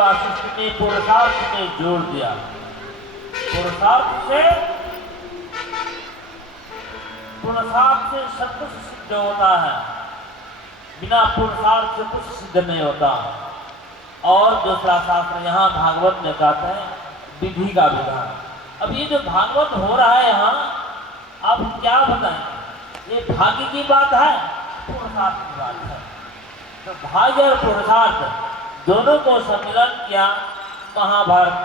वासिष्ठ ने पुरुषार्थ में जोड़ दिया। पुरुषार्थ से सब कुछ सिद्ध होता है, बिना पुरुषार्थ से कुछ सिद्ध नहीं होता। और दूसरा शास्त्र यहाँ भागवत में कहते हैं विधि का विधान। अब ये जो भागवत हो रहा है यहाँ, आप क्या बताएं, ये भाग्य की बात है, पुरुषार्थ की बात है। तो भाग्य और पुरुषार्थ दोनों को सम्मिलन किया महाभारत।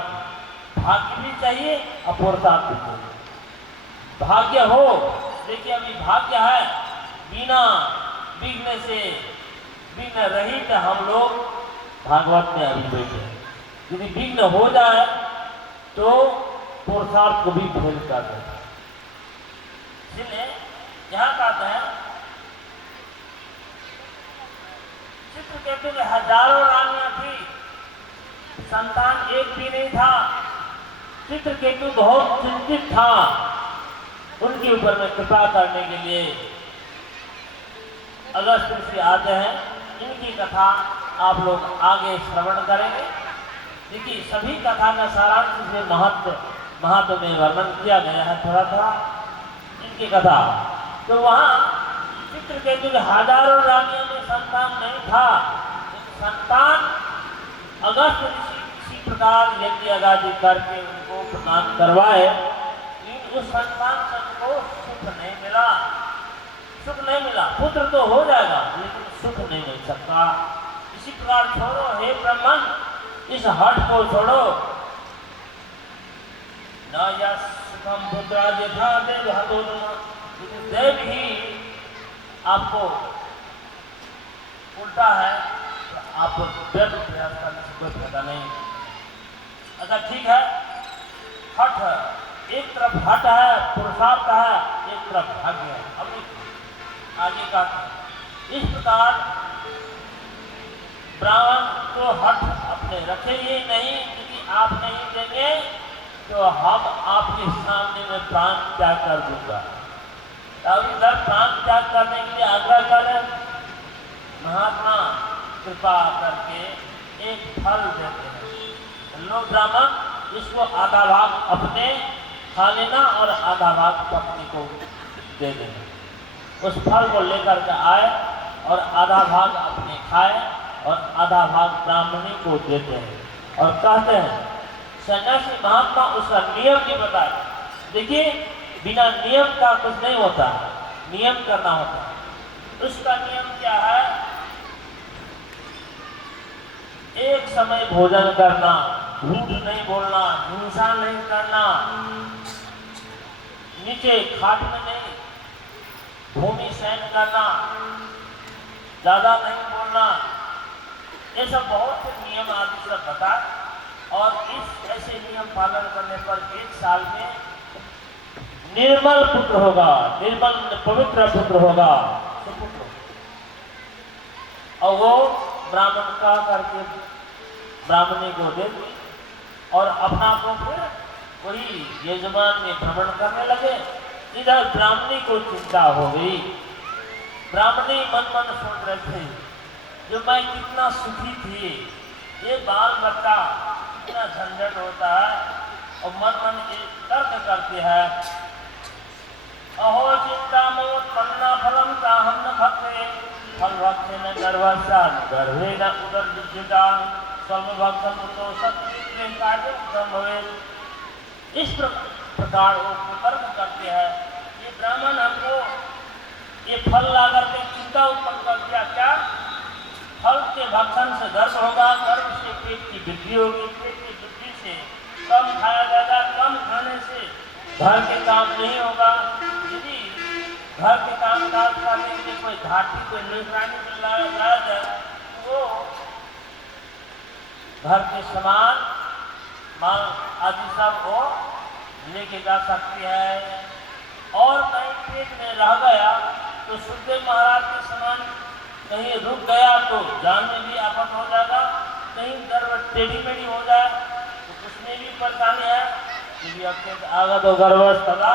भाग्य भी चाहिए और पुरुषार्थ भी चाहिए। भाग्य हो, देखिए अभी भाग्य है, बिना विघ्न से, विघ्न रहित हम लोग भागवत में अभी बैठे। यदि विघ्न हो जाए तो पुरुषार्थ को भी फेल कर देता है। इसलिए यहाँ कहते हैं चित्रकेतु के हजारों रानियां थी, संतान एक भी नहीं था। चित्रकेतु बहुत चिंतित था, उनके ऊपर में कृपा करने के लिए अगस्त ऋषि आते हैं। इनकी कथा आप लोग आगे श्रवण करेंगे। देखिए सभी कथा का सारांश से महत्व में वर्णन किया गया है थोड़ा थोड़ा इनकी कथा। तो वहाँ चित्रकेतु के हजारों रानियों में संतान नहीं था। संतान अगस्त ऋषि किसी प्रकार यज्ञ आदि करके उनको प्रदान करवाए, लेकिन उस संतान से उनको सुख नहीं मिला। पुत्र तो हो जाएगा लेकिन सुख नहीं मिल सकता। इसी प्रकार छोड़ो हे ब्राह्मण, इस हट को छोड़ो। न यह सुखम पुत्र यथा देव हतो देव ही आपको उल्टा है, तो आपको व्यर्थ प्रयास करने से कोई फायदा नहीं। अच्छा ठीक है, हठ है, एक तरफ हठ है, पुरुषार्थ है, एक तरफ भाग्य है। अब आगे का इस प्रकार ब्राह्मण को हठ अपने रखेंगे नहीं, क्योंकि आप नहीं देंगे तो हम आपके सामने में प्राण त्याग कर दूंगा। तब इधर प्राण त्याग करने के लिए आग्रह करें, महात्मा कृपा करके एक फल देते हैं। लो ब्राह्मण, इसको आधा भाग अपने खा लेना और आधा भाग पत्नी को दे देना। उस फल को लेकर के आए और आधा भाग अपने खाए और आधा भाग ब्राह्मणी को देते हैं और कहते हैं सन्यासी महात्मा उसका नियम नहीं बताए। देखिए बिना नियम का कुछ नहीं होता, नियम करना होता है। उसका नियम क्या है? एक समय भोजन करना, झूठ नहीं बोलना, हिंसा नहीं करना, नीचे खाट में नहीं, भूमि शयन करना, ज्यादा नहीं बोलना, ये सब बहुत से नियम आदि सब बता। और इस ऐसे नियम पालन करने पर 1 साल में निर्मल पुत्र होगा, निर्मल पवित्र पुत्र होगा, सुपुत्र। और वो ब्राह्मण का करके ब्राह्मणी को दे दी और अपना को फिर वही यजमान में भ्रमण करने लगे। इधर ब्राह्मणी को चिंता हो गई। ब्राह्मणी मन मन सोच रहे थे जो मैं कितना सुखी थी, ये बाल बच्चा इतना झंझट होता है, और मन मन तर्क करते हैं अहो चिंता मोत्पन्ना फलम चाहम न भक्ते फल भक्ते न गर्भस्या गर्भे न उदर विद्युता स्वम भक्तम तो सत्य कार्य संभवे। इस प्रकार वो तर्क करते हैं। ये ब्राह्मण हमको ये फल ला करके चिंता उत्पन्न कर दिया। क्या? फल के भक्षण से गर्भ होगा, गर्भ से पेट की वृद्धि होगी, पेट की वृद्धि से कम खाया जाएगा, कम खाने से घर के काम नहीं होगा। यदि घर के काम काज करने के लिए कोई घाटी कोई निगरानी में लाया जाए तो घर के सामान माल आदि सब वो लेके जा सकती है। और कहीं पेट में रह गया तो सुखदेव महाराज के समान कहीं रुक गया तो जान में भी आफत हो जाएगा, कहीं गर्भ टेढ़ी मेढ़ी हो जाए तो उसमें भी परेशानी है। आगा तो गर्भस्थला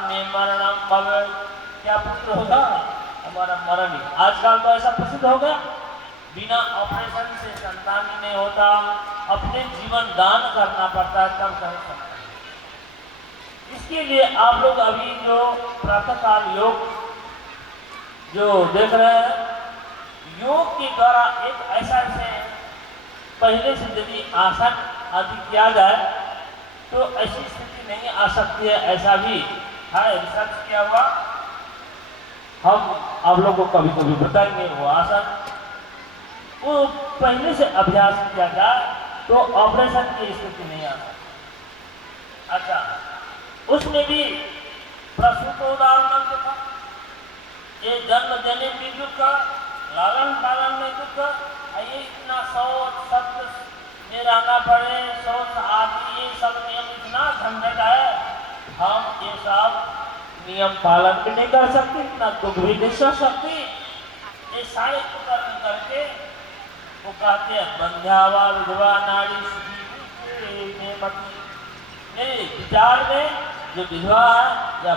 में मरणम भवे, क्या पुत्र होगा? हमारा मरण ही। आजकल तो ऐसा प्रसिद्ध हो गया, बिना ऑपरेशन से संतान ही नहीं होता। अपने जीवन दान करना पड़ता है तब कह सकते हैं। इसके लिए आप लोग अभी जो प्रातःकाल योग जो देख रहे हैं, योग के द्वारा एक ऐसा से पहले से यदि आसन आदि किया जाए तो ऐसी स्थिति नहीं आ सकती है। ऐसा भी है, रिसर्च किया हुआ, हम आप लोगों को कभी कभी बताएंगे। वो आसन वो पहले से अभ्यास किया जाए तो ऑपरेशन की स्थिति नहीं आ सकती। अच्छा, उसमें भी प्रसूत उदाहरण देखा, ये जन्म देने में दुख, लालन पालन में दुख, ये इतना शौच सत्य में रहना पड़े, शौच आदि ये सब नियम इतना झंझट है, हम ये सब नियम पालन भी नहीं कर सकते, इतना दुख भी नहीं सह सकती। ये सारे कुकर्म करके वो कहते हैं बंध्यावा विधवा नारी मेरे विचार में जो विधवा है या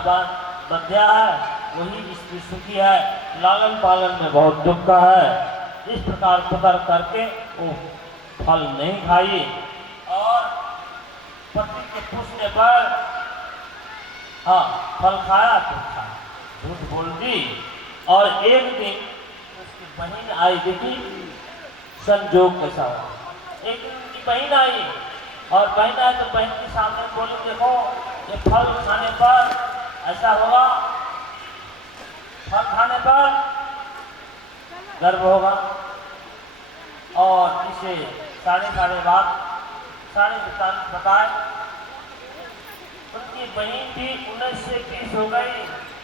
बंध्या है वही स्त्री सुखी है, लालन पालन में बहुत दुख का है। इस प्रकार कुकर्म करके वो फल नहीं खाइए। और पति के पूछने पर हाँ फल खाया तो खाया, झूठ बोल दी। और एक दिन उसकी बहन आई, देखी संजोग कैसा हुआ। एक दिन उनकी बहन आई और बहन आए तो बहन के सामने बोली देखो ये फल खाने पर ऐसा होगा, फल खाने पर गर्भ होगा। और इसे सारे बात सारे बताए। उनकी बहन भी 19 से 20 हो गई।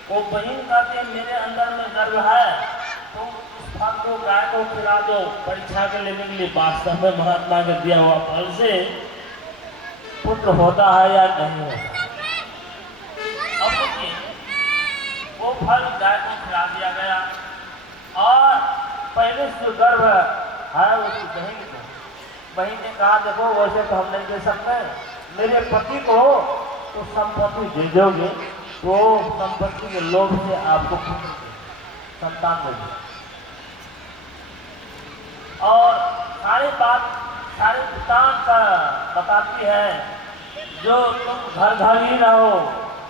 वो बहन कहते मेरे अंदर में गर्व है, तुम इस फल को गाय को खिला दो परीक्षा के लेने के लिए। वास्तव में महात्मा के दिया हुआ फल से पुत्र होता है या नहीं होता। अब देखिए वो फल गाय को खिला दिया गया और पहले से जो गर्भ है उसकी बहन ने कहा देखो वैसे तो हम नहीं दे सकते, मेरे पति को तो संपत्ति दे दोगे तो संपत्ति के लोभ से आपको संतान देंगे। और सारे वृत्तांत बताती है, जो तुम घर ही रहो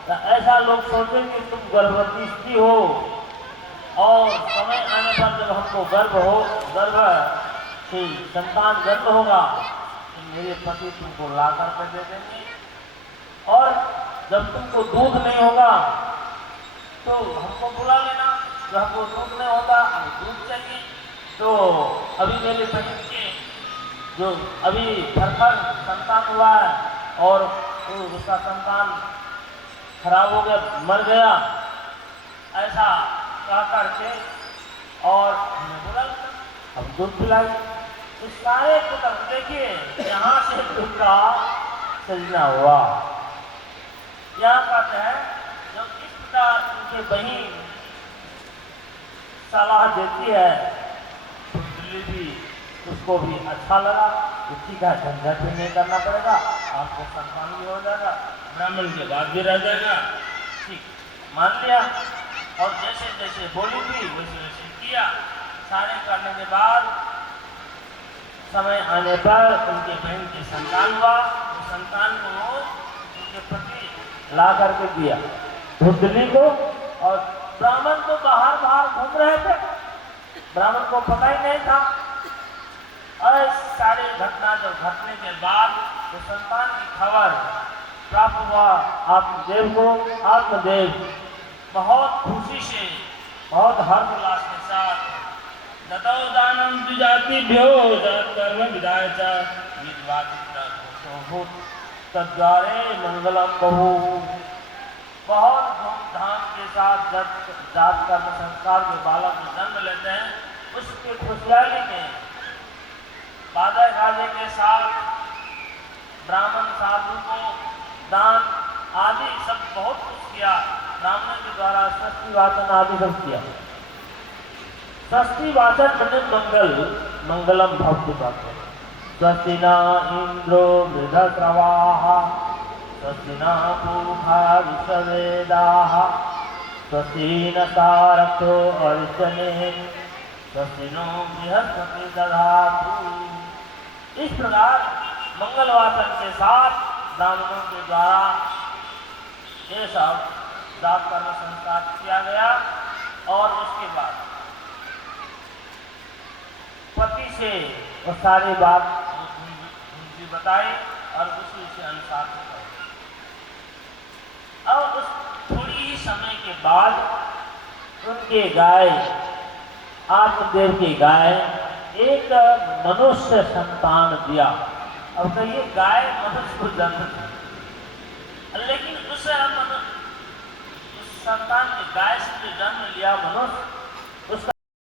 तो ऐसा लोग सोचेंगे तुम गर्भवती स्त्री हो, और समय आने पर जब हमको गर्भ से संतान जन्म होगा तो मेरे पति तुमको ला कर दे देंगे। और जब तुमको दूध नहीं होगा तो हमको बुला लेना, जब हमको दूध नहीं होगा दूध चाहिए। तो अभी मेरे बहन के जो अभी फरफर संतान हुआ है और उसका संतान खराब हो गया, मर गया, ऐसा कह करके और हमने बोला अब दूध पिलाई। तो सारे पुत्र देखिए यहाँ से दुख का सजना हुआ। यहाँ कहते हैं जब इस प्रकार उनके बहन सलाह देती है तो दिल्ली भी उसको भी अच्छा लगा, उसी का झंझट भी नहीं करना पड़ेगा, आपको संतान भी हो जाएगा, ब्राह्मण के बाद भी रह जाएगा। ठीक मान लिया और जैसे जैसे बोली थी वैसे वैसे किया। सारे करने के बाद समय आने पर उनके बहन के संतान हुआ। तो संतान को उनके पति ला करके दिया धुंधली को। और ब्राह्मण तो बाहर घूम रहे थे, ब्राह्मण को पता ही नहीं था। और सारी घटना जब घटने के बाद तो संतान की खबर प्राप्त हुआ आत्मदेव को। आत्मदेव बहुत खुशी से बहुत हर्षोल्लास के साथ दतौ दानम द्विजातिभ्यो कर्म विदाय च तद्वारे मंगलम बहु। बहुत धूमधाम के साथ जब जात कर्म संस्कार के बालक में जन्म लेते हैं उसके खुशहाली में बाजा गाजे के साथ ब्राह्मण साधु को दान आदि सब बहुत कुछ किया। ब्राह्मण के द्वारा षष्ठी वाचन आदि सब किया। षष्ठी वाचन बने मंगलम भक्ति वाचन। स्वस्ति न इंद्रो वृद्धश्रवाः स्वस्ति न पूषा विश्ववेदाः स्वस्ति न सारथो अरिष्टनेमिः स्वस्ति नो बृहस्पति दधातु। इस प्रकार मंगल वाचन के साथ ब्राह्मणों के द्वारा ये सब जाप कर्म संस्कार किया गया। और उसके बाद पति से वो सारी बात उनकी बताई और उसी से अनुसार से कही। अब उस थोड़ी ही समय के बाद उनके गाय, आत्मदेव की गाय एक मनुष्य संतान दिया। अब कहिए गाय मनुष्य को जन्म दी, लेकिन उस संतान ने गाय से जो जन्म लिया मनुष्य,